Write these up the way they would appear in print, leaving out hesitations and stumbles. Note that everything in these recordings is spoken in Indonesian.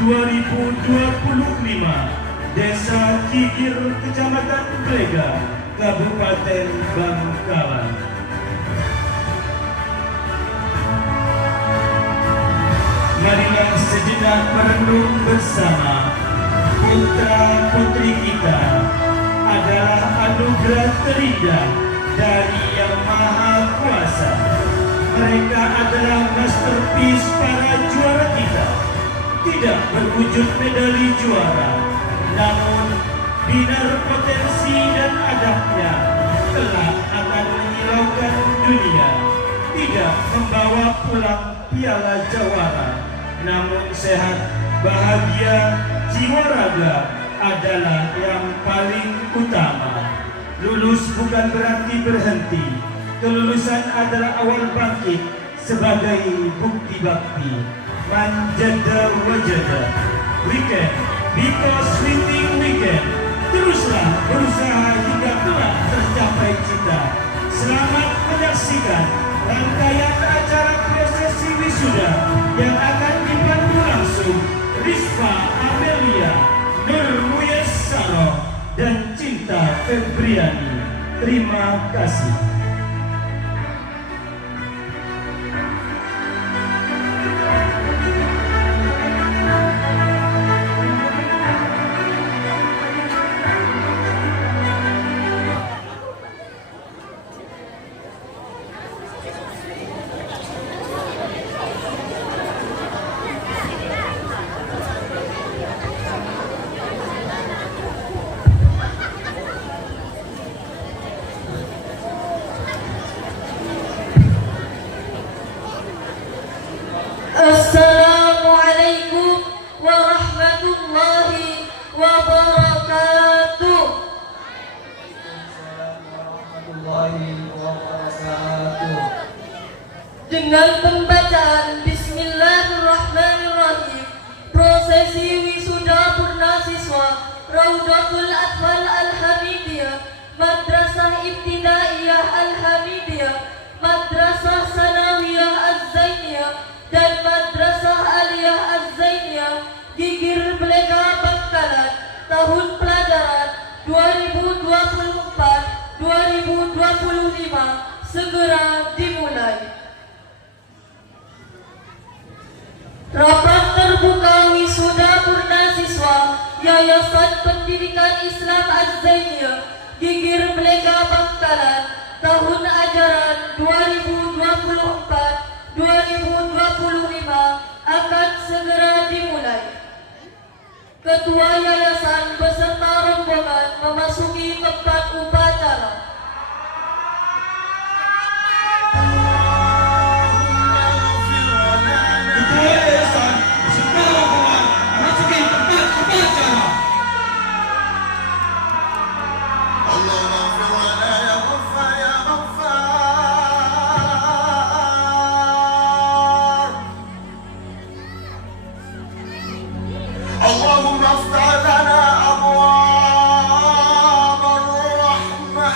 2025 Desa Gigir, Kecamatan Blega, Kabupaten Bangkalan. Marilah sejenak merenung bersama, putra-putri kita adalah anugerah terindah dari Yang Maha Kuasa. Mereka adalah masterpiece para juara kita. Tidak berwujud medali juara, namun binar potensi dan adabnya kelak akan menyilaukan dunia. Tidak membawa pulang piala jawara, namun sehat, bahagia, jiwa raga adalah yang paling utama. Lulus bukan berarti berhenti. Kelulusan adalah awal bangkit sebagai bukti bakti. Manjada wajada, weekend, because we think we can. Teruslah berusaha hingga kelak tercapai cita. Selamat menyaksikan rangkaian acara prosesi wisuda yang akan dipandu langsung Rizfa Amelia, Nur Muyesaro, dan Cinta Febriani. Terima kasih. Assalamualaikum warahmatullahi wabarakatuh. Dengan pembacaan Bismillahirrahmanirrahim, prosesi wisuda purna siswa Raudatul Atfal Al-Hamidiyah, Madrasah Ibtidaiyah Al-Hamidiyah, Madrasah Sanawiyah Az-Zainiyah, dan Madrasah Aliyah Az-Zainiyah Gigir Blega Bangkalan tahun pelajaran 2024-2025 segera dimulai. Rapat terbuka wisuda purna siswa Yayasan Pendidikan Islam Az-Zainiyah Gigir Blega Bangkalan tahun ajaran 2024-2025 akan segera dimulai. Ketua Yayasan beserta rombongan memasuki tempat upacara. Ketua Yayasan beserta rombongan memasuki tempat upacara. اللهم افتح لنا أبواب الرحمة.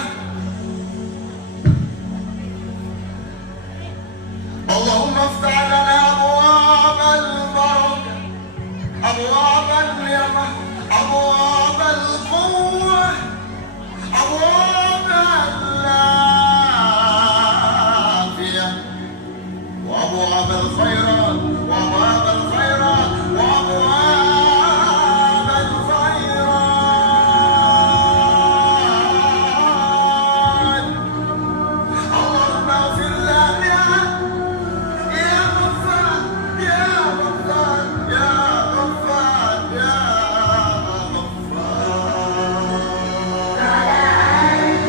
اللهم افتح لنا أبواب البركة، أبواب النعمة، أبواب القوة، أبواب العافية، وأبواب الخيرات، وأبواب الخيرات، وأبواب Salam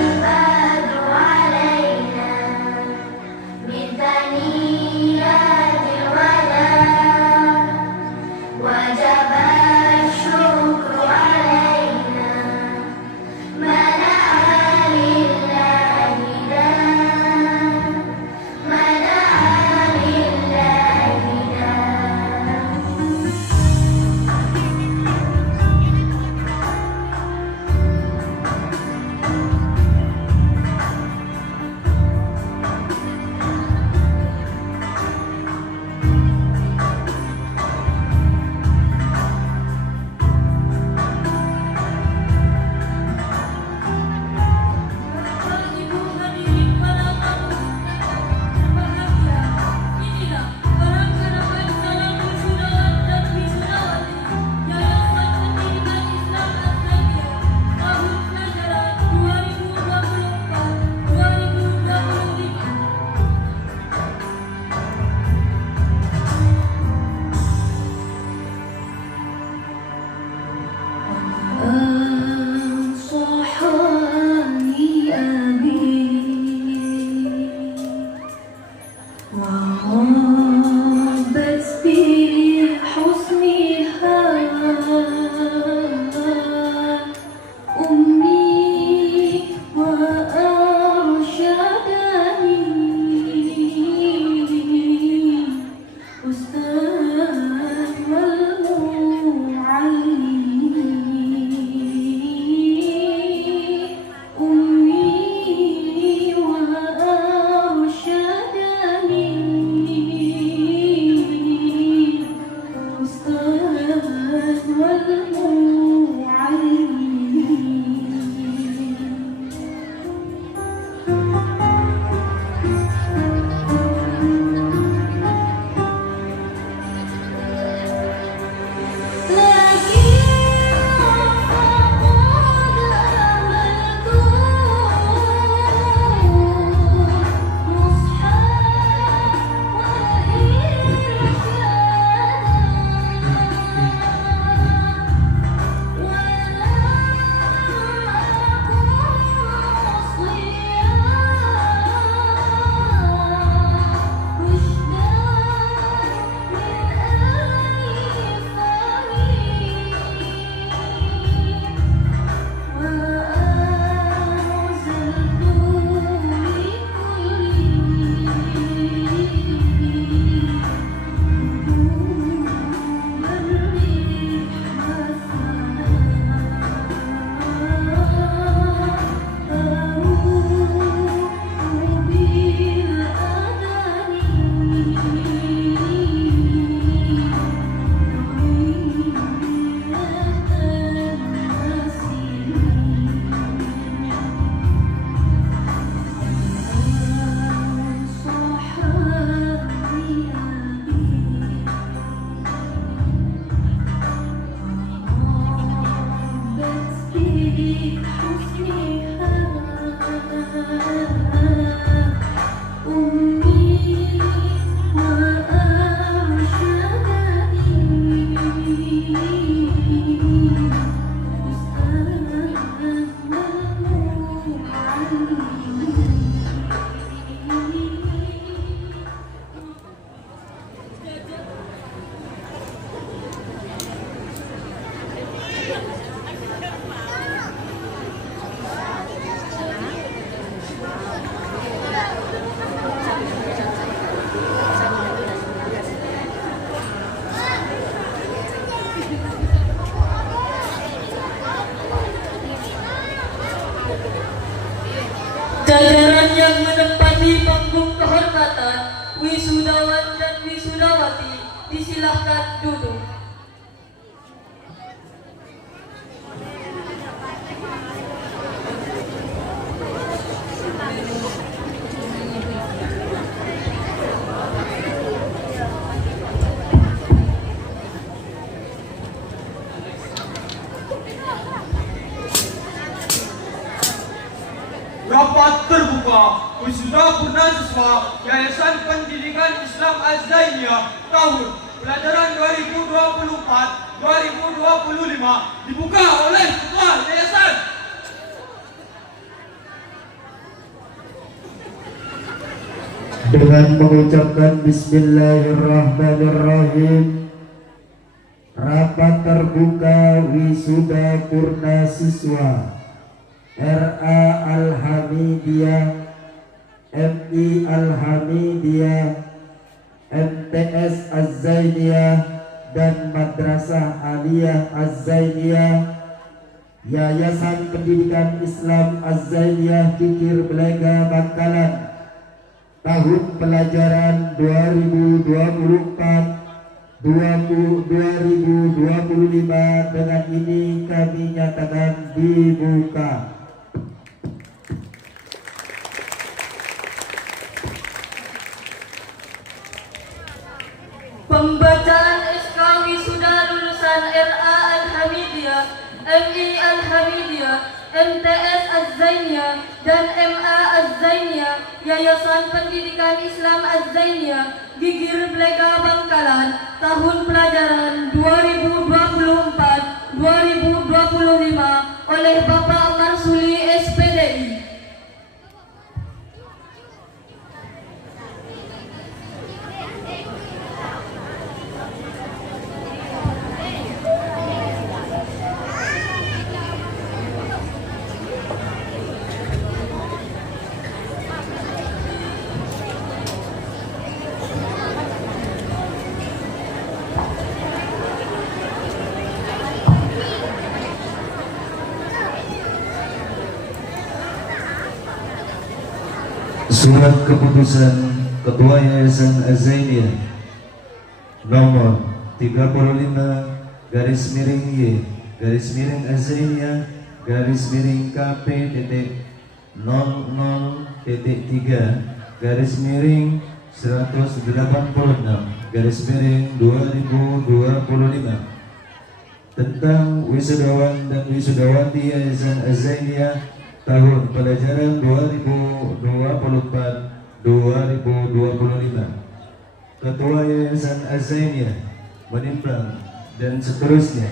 Jajaran yang menempati panggung kehormatan, wisudawan dan wisudawati, disilahkan duduk. Rapat terbuka wisuda purnasiswa Yayasan Pendidikan Islam Az-Zainiyah tahun pelajaran 2024-2025 dibuka oleh Ketua Yayasan. Dengan mengucapkan Bismillahirrahmanirrahim, rapat terbuka wisuda purnasiswa RA Al-Hamidiyah, MI Al-Hamidiyah, MTS Az-Zainiyah, dan Madrasah Aliyah Az-Zainiyah, Yayasan Pendidikan Islam Az-Zainiyah Kikir Belega Bangkalan, tahun pelajaran 2024-2025 dengan ini kami nyatakan dibuka. Pembacaan SK Wisuda lulusan RA Al-Hamidiyah, MI Al-Hamidiyah, MTS Az-Zainiyah, dan MA Az-Zainiyah, Yayasan Pendidikan Islam Az-Zainiyah, Gigir Belega Bangkalan, tahun pelajaran 2024-2025 oleh Bapak Marsuli SPDI. Surat keputusan Ketua Yayasan Az-Zainiyah nomor Y garis miring Azania garis miring KP.00.3 garis miring 186 garis miring 2025 tentang wisudawan dan wisudawati Yayasan Azania tahun pelajaran 2024-2025. Ketua Yayasan Azania menimbang dan seterusnya,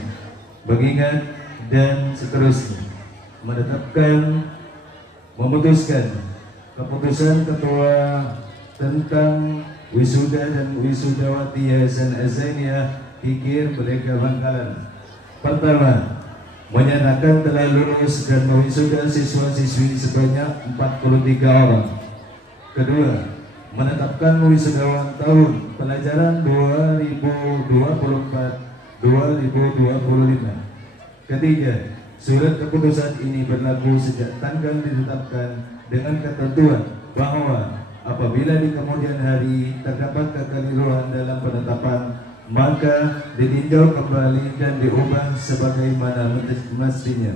mengingat dan seterusnya, menetapkan, memutuskan keputusan ketua tentang wisuda dan wisudawati Yayasan Azania Kikir Belega Bangkalan. Pertama, menyatakan telah lulus dan mewisuda siswa-siswi sebanyak 43 orang. Kedua, menetapkan wisudawan tahun pelajaran 2024-2025. Ketiga, surat keputusan ini berlaku sejak tanggal ditetapkan dengan ketentuan bahwa apabila di kemudian hari terdapat kekeliruan dalam penetapan, maka ditinjau kembali dan diubah sebagaimana mestinya.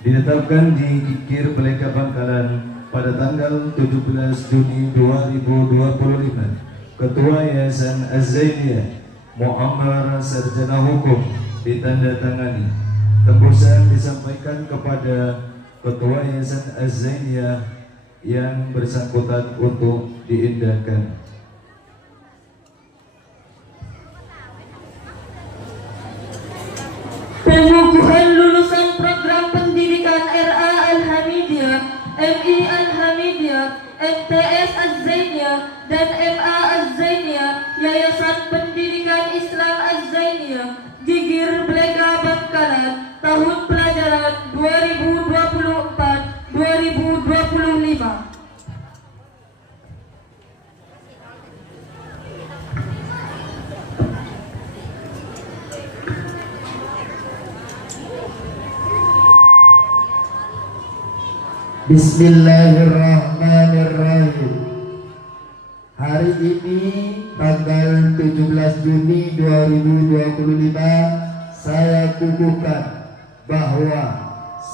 Ditetapkan di Kikir Belega Bangkalan pada tanggal 17 Juni 2025. Ketua Yayasan Az-Zainiyah Muammar Sarjana Hukum ditandatangani. Tembusan disampaikan kepada Ketua Yayasan Az-Zainiyah yang bersangkutan untuk diindahkan. Pengukuhan lulusan program pendidikan RA Al-Hamidiyah, MI Al-Hamidiyah, MTS Az-Zainiyah, dan MA Az-Zainiyah, Yayasan Pendidikan Islam Az-Zainiyah, Gigir Belega Bangkalan, tahun pelajaran 2024-2025. Bismillahirrahmanirrahim. Hari ini tanggal 17 Juni 2025 saya kukuhkan bahwa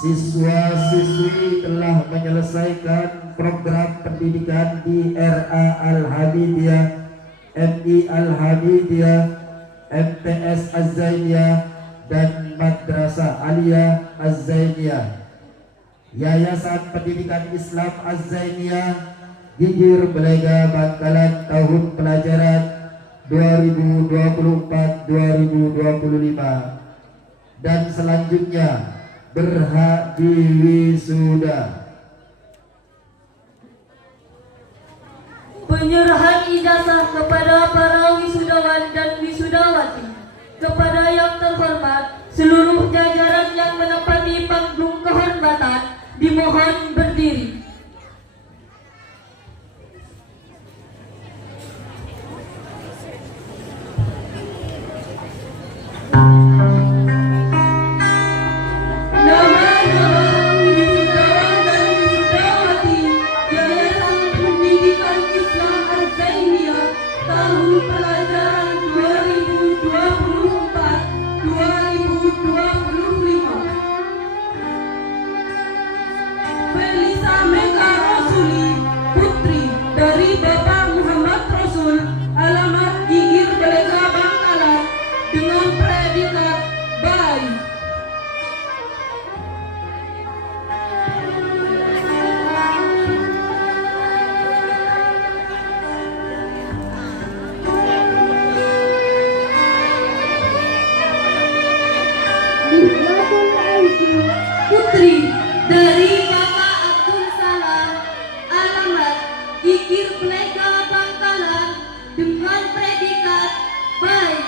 siswa-siswi telah menyelesaikan program pendidikan di RA Al-Hamidiyah, MI Al-Hamidiyah, MTS Az-Zainiyah, dan Madrasah Aliyah Az-Zainiyah. Yayasan Pendidikan Islam Az-Zainiyah Gigir Belega Bangkalan tahun pelajaran 2024-2025 dan selanjutnya berhak diwisuda. Penyerahan ijazah kepada para wisudawan dan wisudawati. Kepada yang terhormat seluruh jajaran yang menempati panggung kehormatan, dimohon berdiri. Nama-nama wisudawan dan wisudawati Yayasan Pendidikan Islam Az-Zainiyah tahun pelajaran 2024-2025. Felisa Mega Rosuli, putri dari Bapak Muhammad Rasul, alamat Gigir Belega Bangkalan, dengan predikat baik. Putri dari Bapak Abdul Salam, alamat Gigir Belega Bangkalan, dengan predikat baik.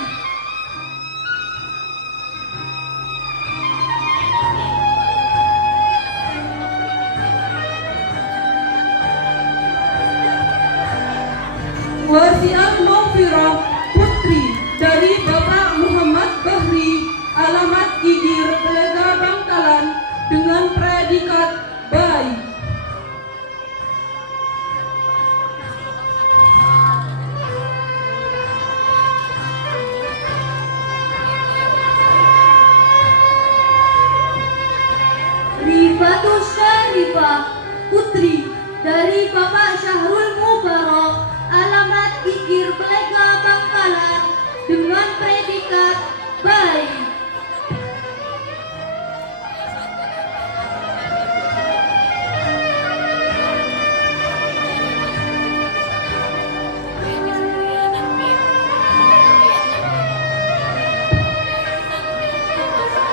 Wasiat Maufirah, putri dari Bapak Muhammad Bahri, alamat Gigir Belega Bangkalan, dengan predikat Bapak Syahrul Mubarak, alamat Gigir Belega Bangkalan, dengan predikat baik.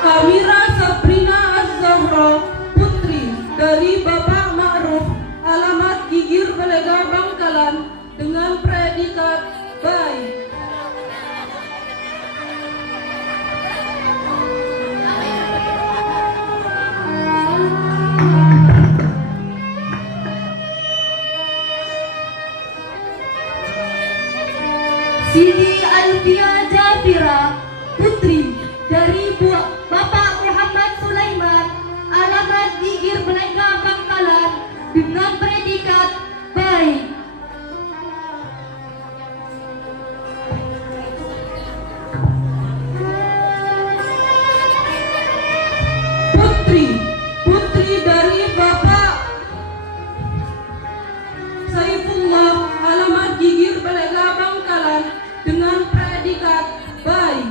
Amira Sabrina Az-Zahra, putri dari Bapak Ma'ruf, alamat Gigir Belega Bangkalan, dengan predikat baik. Siti Alfia Jafira, putri dari Bapak Muhammad Sulaiman, alamat Gigir Belega Bangkalan, dengan predikat baik. Putri dari Bapak Saifullah, alamat Gigir Belega Bangkalan, dengan predikat baik.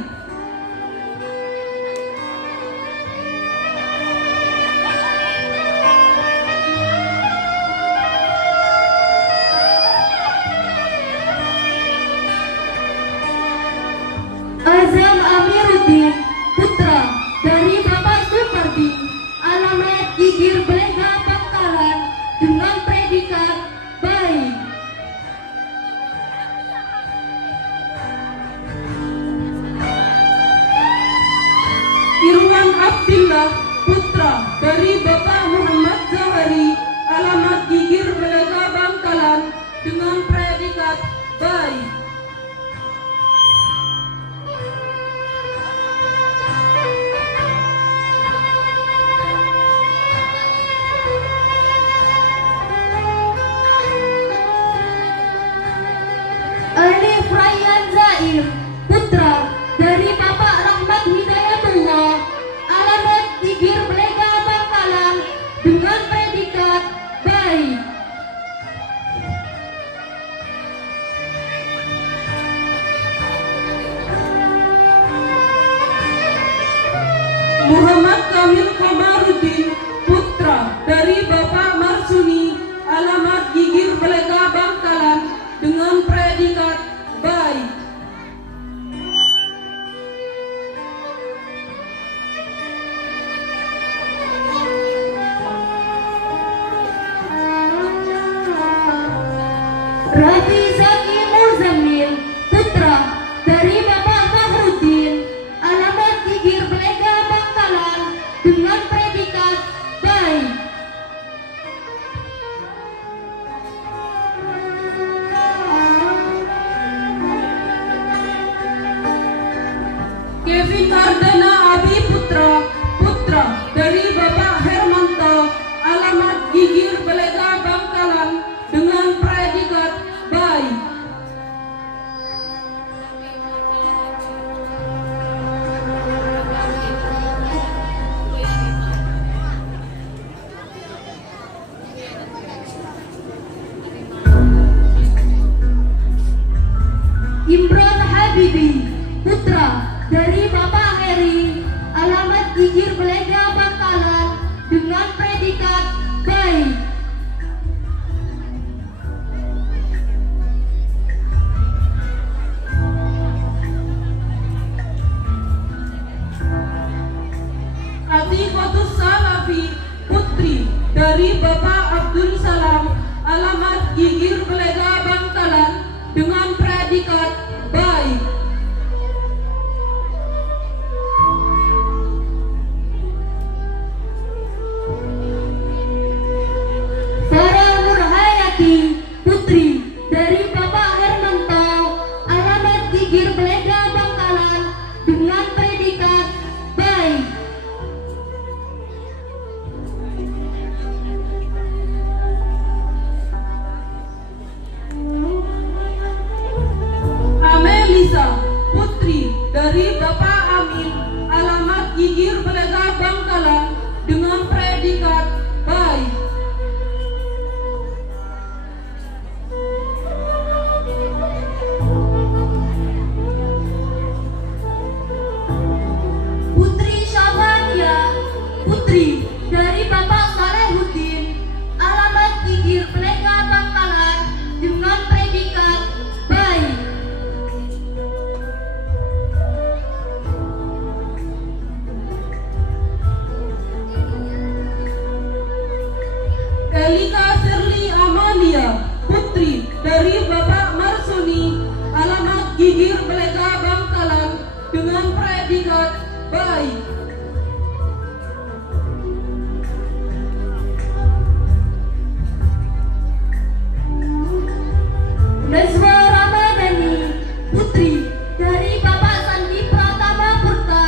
Azam Amiruddin, putra dari Bapak Supardi, alamat Gigir Belega Bangkalan, dengan predikat baik. Irwan Abdillah, putra dari Bapak Muhammad Zahari, alamat Gigir Belega Bangkalan, dengan predikat baik. Alif Rayyan Zaim, putra dari Bapak Rahmat Hidayatullah, alamat Gigir Belega Bangkalan, dengan predikat baik. Muhammad Kamil Komarudin, putra dari Bapak Marsuni, alamat Gigir Belega Bangkalan, dengan predikat baik. Rafi Zaki Muzammil, putra dari Bapak Fahrudin, alamat Gigir Belega Bangkalan, dengan predikat baik. Kevin Ardana Abi putra dari Bapak Hermanto, alamat Gigir Belega Bangkalan, dengan predikat baik. Imran Habibi, putra dari Bapak Heri, alamat Gigir Belega Bangkalan, dengan predikat baik. Atiqatus Salafi, putri dari Bapak Abdul Salam, alamat Gigir Belega Bangkalan, dengan predikat baik. Farah Nurhayati, putri dari Bapak Hermanto, alamat Gigir Belega Bangkalan, dengan predikat baik. Delika Sherly Amalia, putri dari Bapak Marsuni, alamat Gigir Belega Bangkalan, dengan predikat baik. Najwa Ramadhani, putri dari Bapak Sandi Pratama Purta,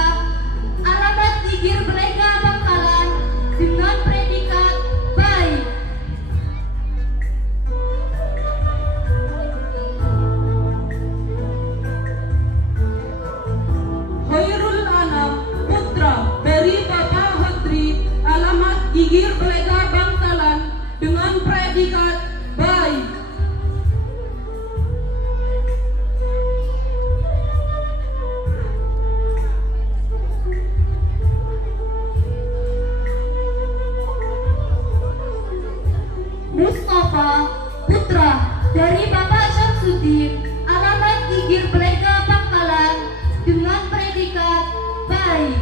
alamat Gigir Belega Bangkalan, dengan predikat baik. Khairul Anam, putra dari Bapak Hodri, alamat Gigir Belega Bangkalan, dengan predikat baik. Mustafa, putra dari Bapak Syamsuddin, alamat Gigir Belega Bangkalan, dengan predikat baik.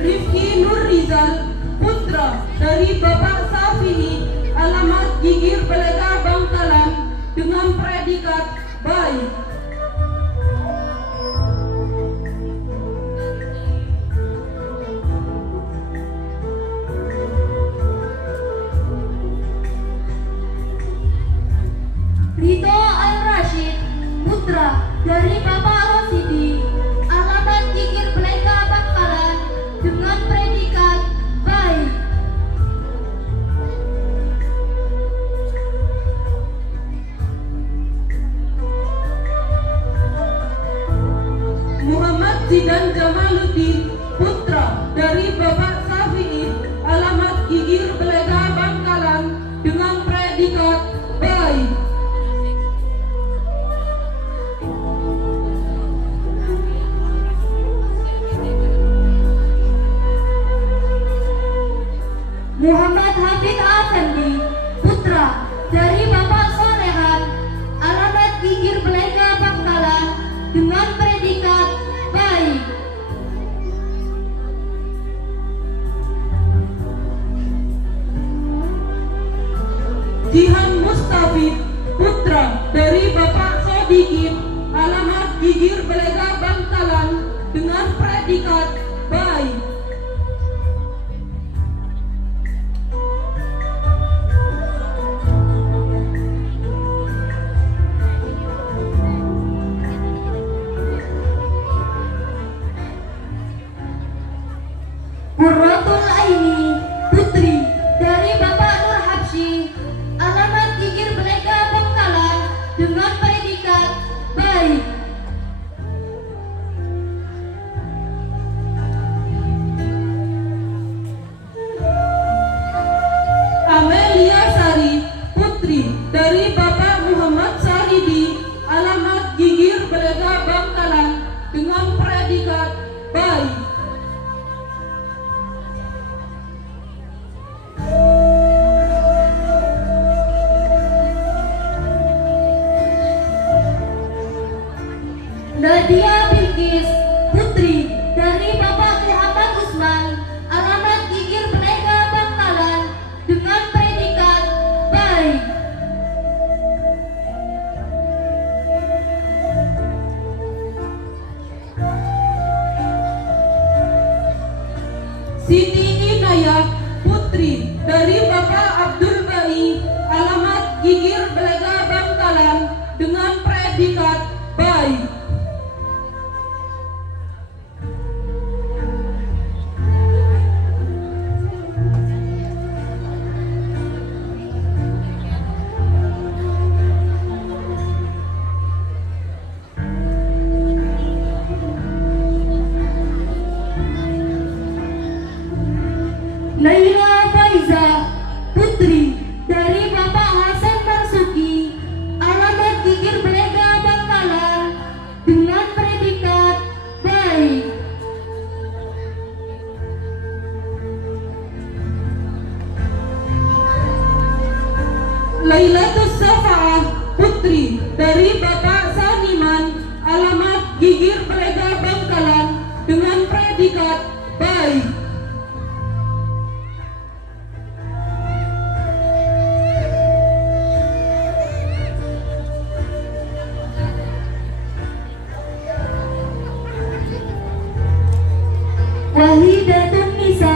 Rifki Nur Rizal, putra dari Bapak Safini, alamat Gigir Belega Bangkalan, dengan predikat baik. Rito Al-Rashid, putra dari Bapak Rosidi, alamat Gigir Belega Bangkalan, dengan predikat baik. Muhammad Zidan Jamaluddin, putra dari Bapak Safi'i, alamat Gigir Belega Bangkalan, dengan predikat baik. Muhammad Hafid Afandi, putra dari Bapak Solehan, alamat Gigir Belega Bangkalan, dengan predikat baik. Jihan Mustafid, putra dari Bapak Sodikin, alamat Gigir Belega Bangkalan, dengan predikat baik. Qurratul Aini, putri dari Bapak Nur Habsyi, alamat Gigir Belega Bangkalan, dengan predikat baik. Amelia Sari, putri dari Bapak Muhammad Sahidi, alamat Gigir Belega Bangkalan, dengan predikat baik. Nadia Bilqis, putri dari Bapak Muhammad Usman, alamat Gigir Belega Bangkalan, dengan predikat baik. Siti Inayah, putri dari Bapak Abdul Bai, alamat Gigir Belega Bangkalan, dengan predikat baik. Naila Faiza, putri dari Bapak Hasan Marsuki, alamat Gigir Belega Bangkalan, dengan predikat baik. Lailatus Safa'ah, putri dari Bapak Saniman, alamat Gigir Belega Bangkalan, dengan predikat baik. Wahidatun Nisa,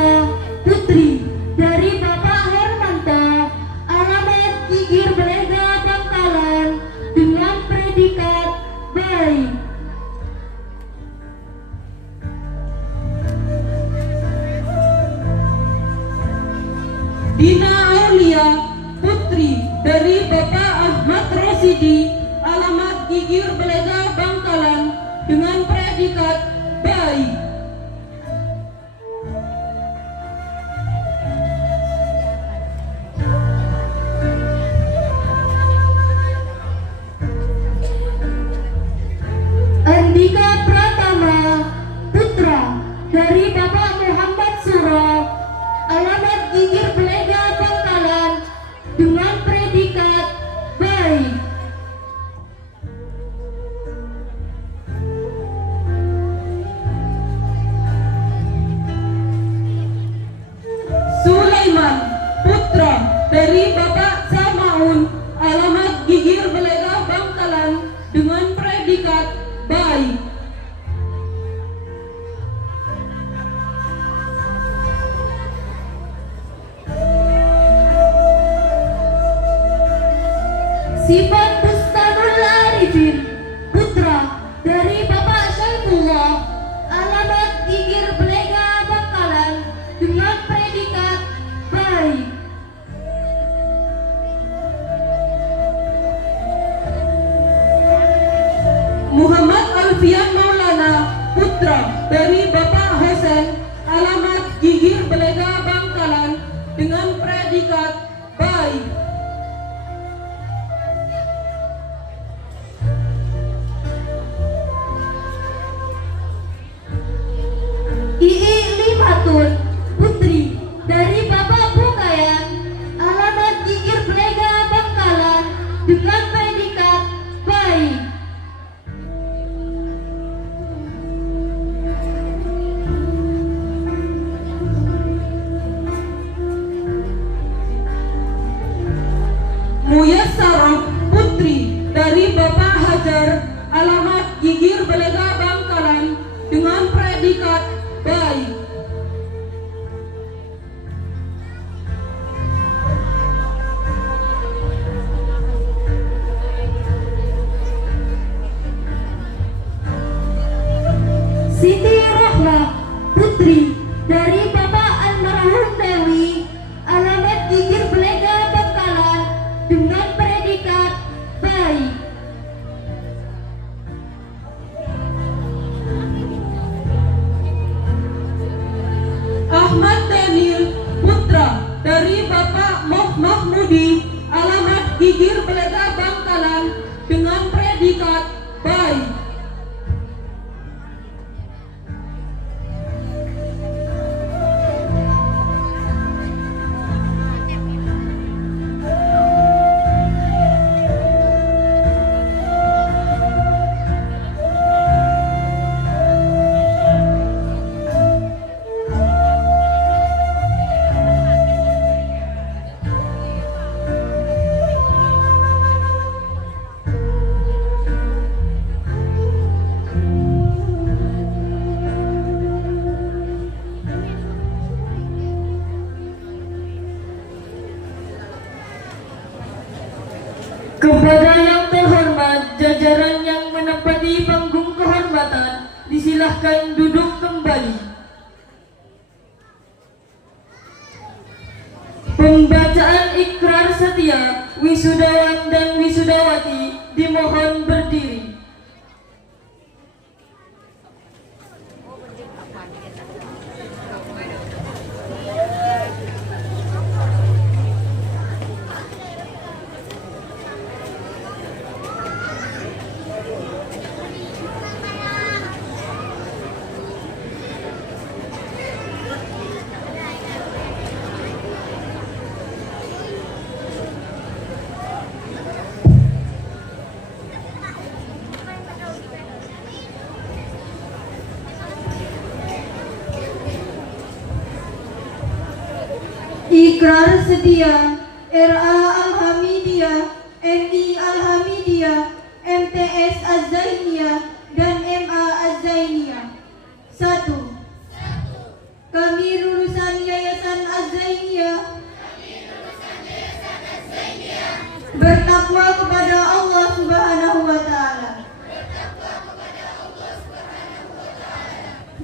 putri dari Bapak Hermanto, alamat Gigir Belega Bangkalan, dengan predikat baik. Dina Aulia, putri dari Bapak Ahmad Rosidi, alamat Gigir Belega Bangkalan, dengan predikat baik. Andika Pratama, putra dari Bapak Muhammad Suro, alamat Gigir Belega Bangkalan, dengan predikat baik. Sulaiman, putra dari Bapak Samaun, alamat Gigir Belega Bangkalan, dengan predikat baik. Sifat Bustanul Arifin, putra dari Bapak Syaifullah, alamat Gigir Belega Bangkalan, dengan predikat baik. Muhammad Alfian Maulana, putra dari Bapak Hosen, alamat Gigir Belega Bangkalan, dengan predikat baik. Ii Limatun, putri dari Bapak Bukayan, alamat Gigir Belega Bangkalan, dengan predikat baik. Muyassarah, putri dari Bapak Hajar, alamat Gigir Belega Bangkalan, dengan predikat baik. Siti Rohmah, putri dari Bapak Almarhum Dewi, alamat Gigir Belega Bangkalan, dengan predikat baik. Ahmad Daniel, putra dari Bapak Moh Mahmudi, alamat Gigir Belega Bangkalan, dengan predikat baik. Kepada yang terhormat, jajaran yang menempati panggung kehormatan, disilahkan duduk kembali. Pembacaan ikrar setia wisudawan dan wisudawati dimohon berdiri. bersedia RA Al-Hamidiyah, MI Al-Hamidiyah, MTS Az-Zainiyah, dan MA Az-Zainiyah. 1. Kami lulusan Yayasan Az-Zainiyah bertakwa kepada Allah Subhanahu wa Ta'ala.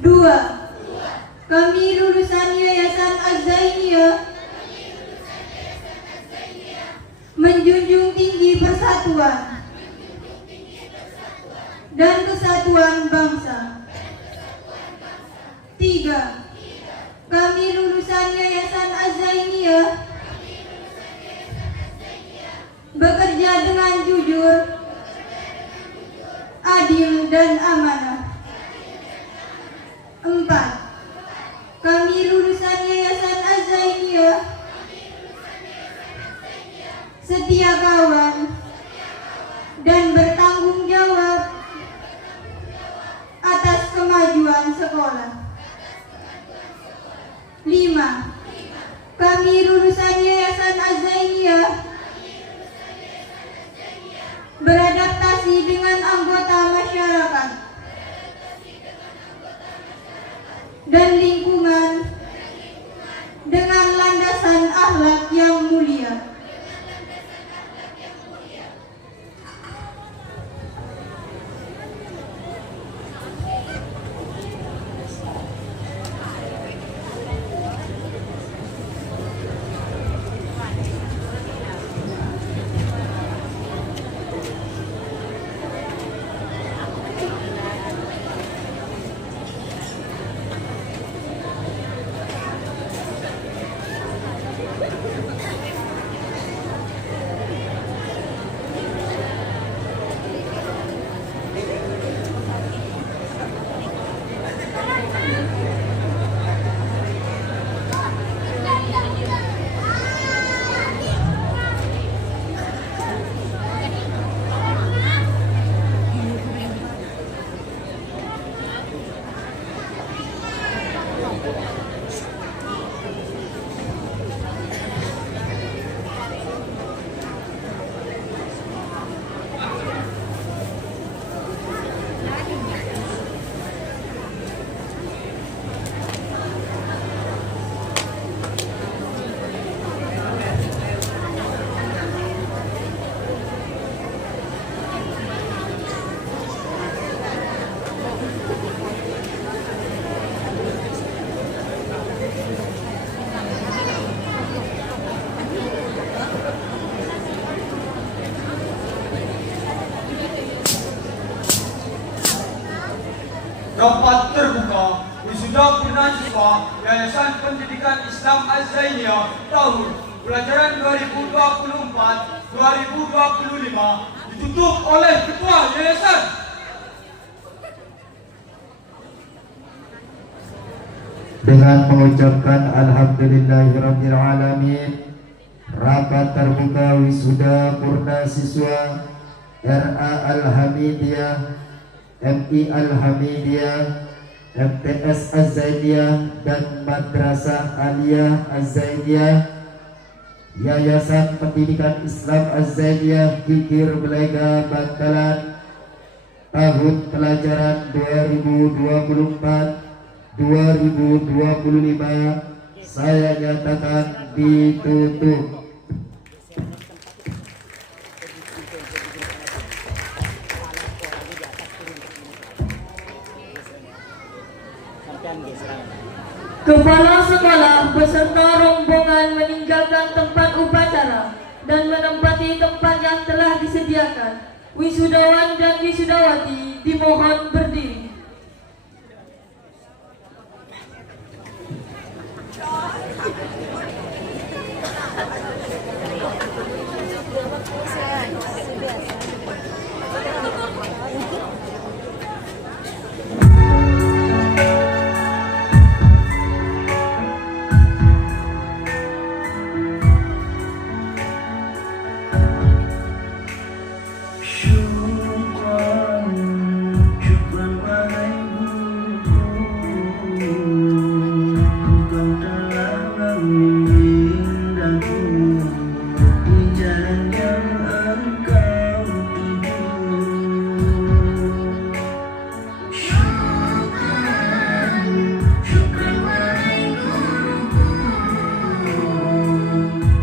2. Kami lulusan Yayasan Az-Zainiyah menjunjung tinggi persatuan dan kesatuan bangsa. 3. Kami lulusan Yayasan Az-Zainiyah bekerja dengan jujur, adil, dan amanah. 4. Kami lulusan Yayasan Az-Zainiyah setia kawan dan bertanggung jawab atas kemajuan sekolah. 5. Kami lulusan Yayasan Az-Zainiyah beradaptasi dengan anggota masyarakat dan lingkungan dengan landasan akhlak yang mulia. Rapat terbuka wisuda purna siswa Yayasan Pendidikan Islam Az-Zainiyah tahun pelajaran 2024-2025 ditutup oleh Ketua Yayasan. Dengan mengucapkan Alhamdulillahirabbil alamin, rapat terbuka wisuda purna siswa RA Al-Hamidiyah, MI Al-Hamidiyah, MTS Az-Zainiyah, dan Madrasah Aliyah Az-Zainiyah Yayasan Pendidikan Islam Az-Zainiyah Gigir Belega Bangkalan tahun pelajaran 2024-2025 saya nyatakan ditutup. Kepala sekolah beserta rombongan meninggalkan tempat upacara dan menempati tempat yang telah disediakan. Wisudawan dan wisudawati dimohon berdiri. Kau telah membimbing di jalan yang engkau tuju. Syukran wahai guruku,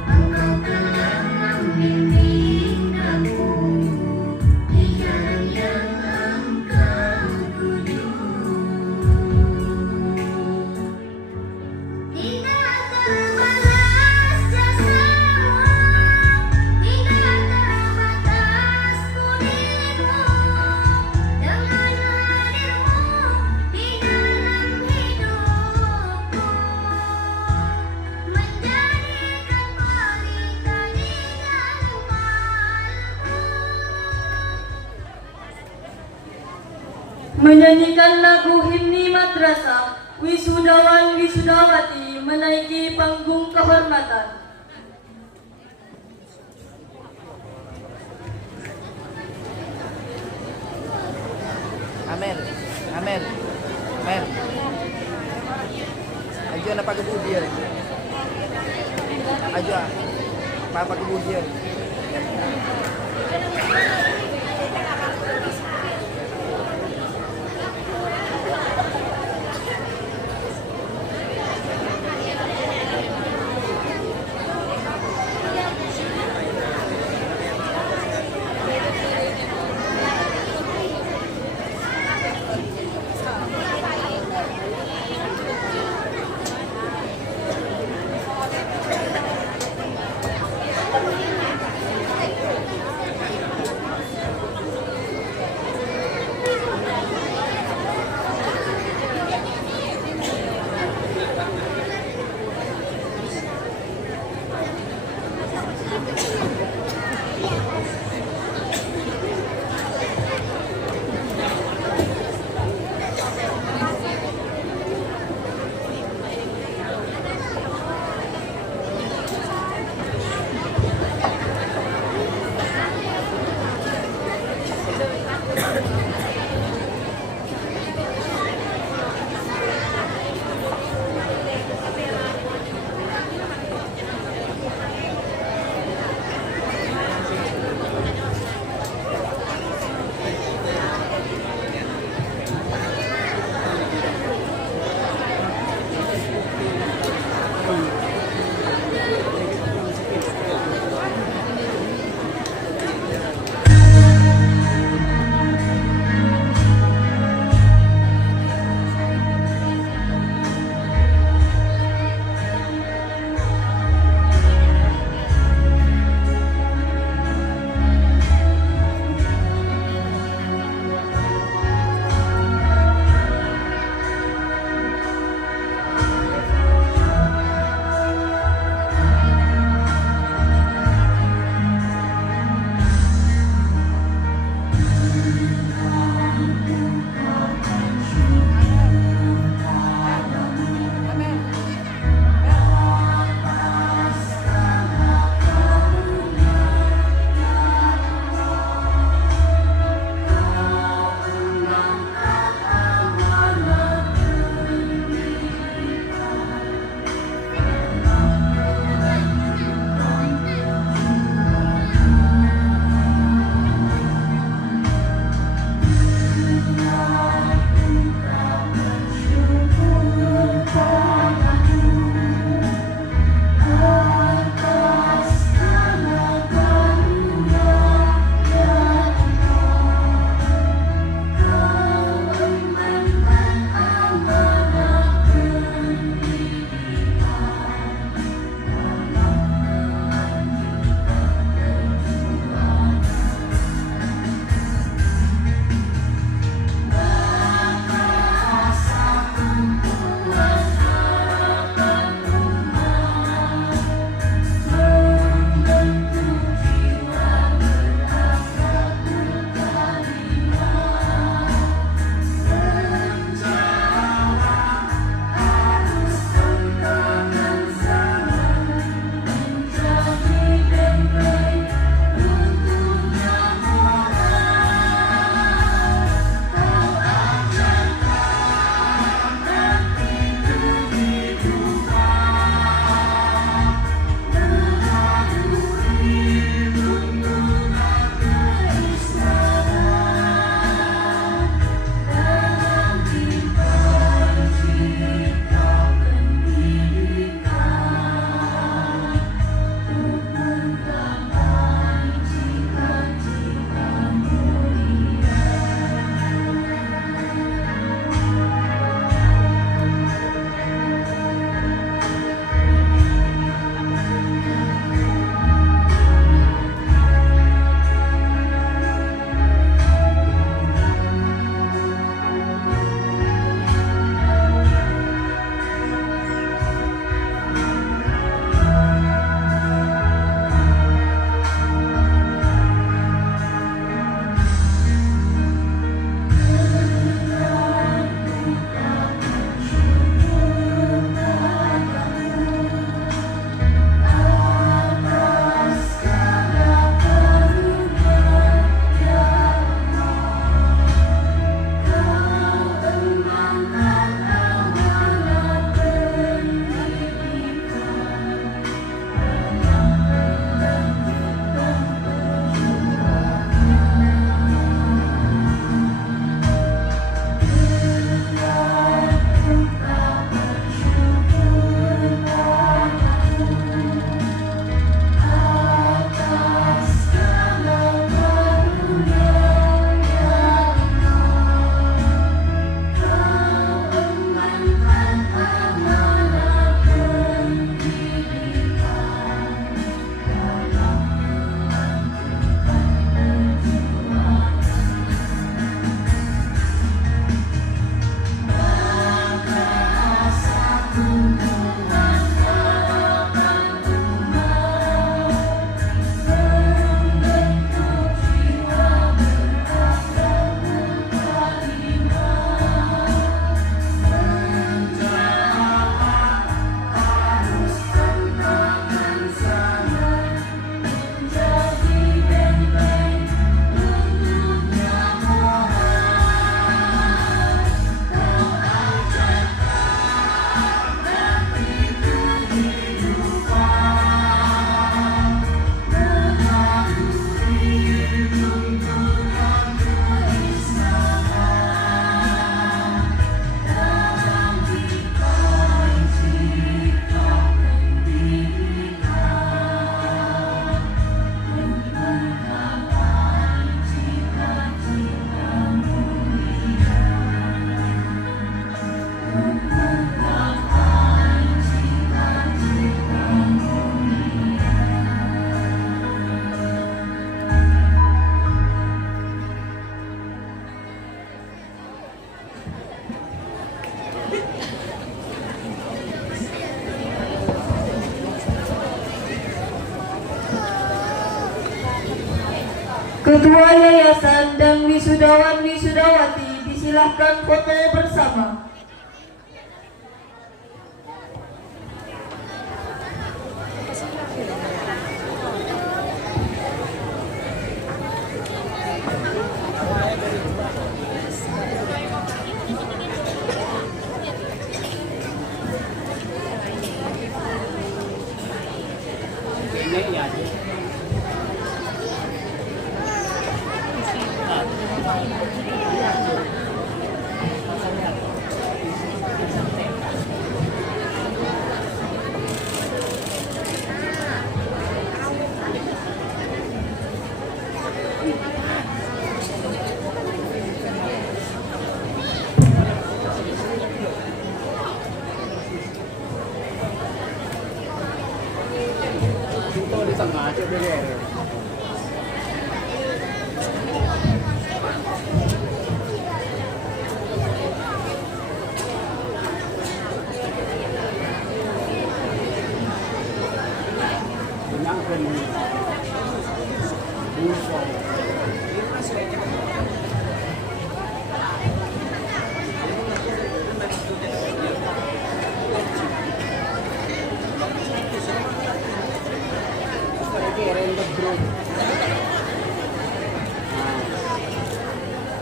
engkau telah membimbing aku di jalan yang engkau tuju. Tidak terbalas jasamu, tidak terbatas budimu. Dengan hadirmu di dalam hidupku, menjadikan pelita di dalam kalbu. Menyanyikan lagu himni madrasah, wisudawan wisudawati menaiki panggung kehormatan. Amen. Amen. Amen. Aja nak pakai budian. Aja. Pakai budian. Ketua Yayasan dan wisudawan-wisudawati disilahkan foto bersama.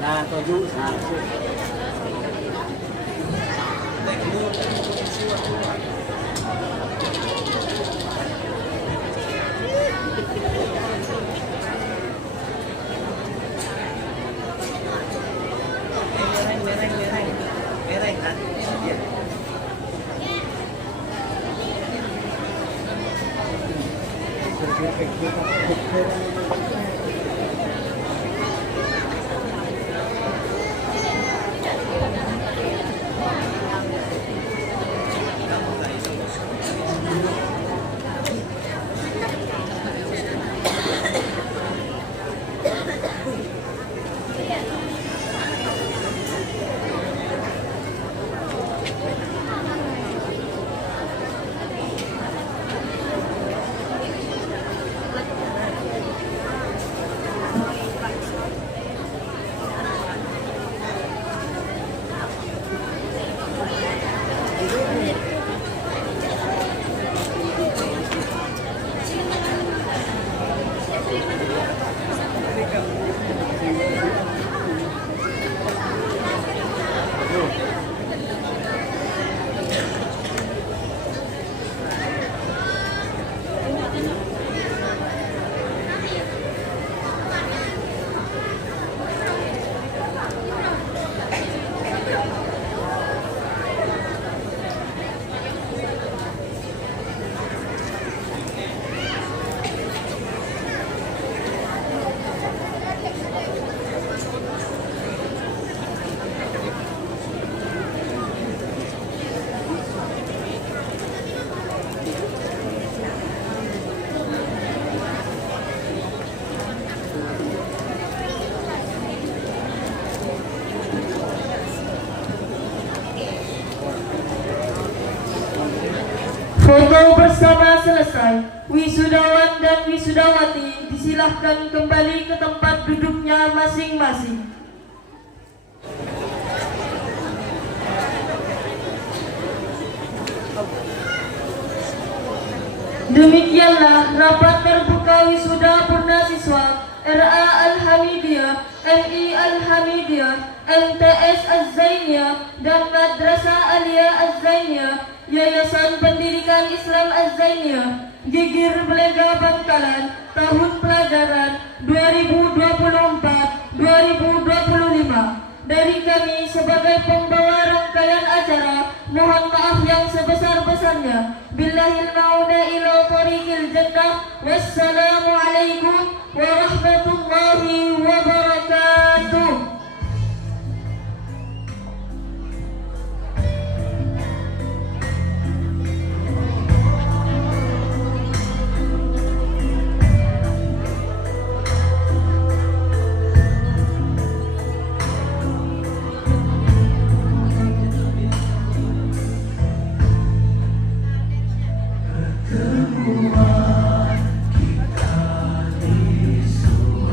Nah, tujuh. Foto bersama selesai, wisudawan dan wisudawati disilahkan kembali ke tempat duduknya masing-masing. Demikianlah rapat terbuka wisuda purnasiswa RA Al-Hamidiyah, MI Al-Hamidiyah, MTS Az-Zainiyah, dan Madrasah Aliyah Az-Zainiyah, Yayasan Pendidikan Islam Az-Zainiyah, Gigir Belega Bangkalan, tahun pelajaran 2024-2025. Dari kami sebagai pembawa rangkaian acara, mohon maaf yang sebesar-besarnya. Billahil ma'una ila tariqil jannah. Wassalamualaikum warahmatullahi wabarakatuh. Ketemuan kita di surga.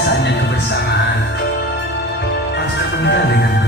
saatnya kebersamaan. Pasca pernikahan dengan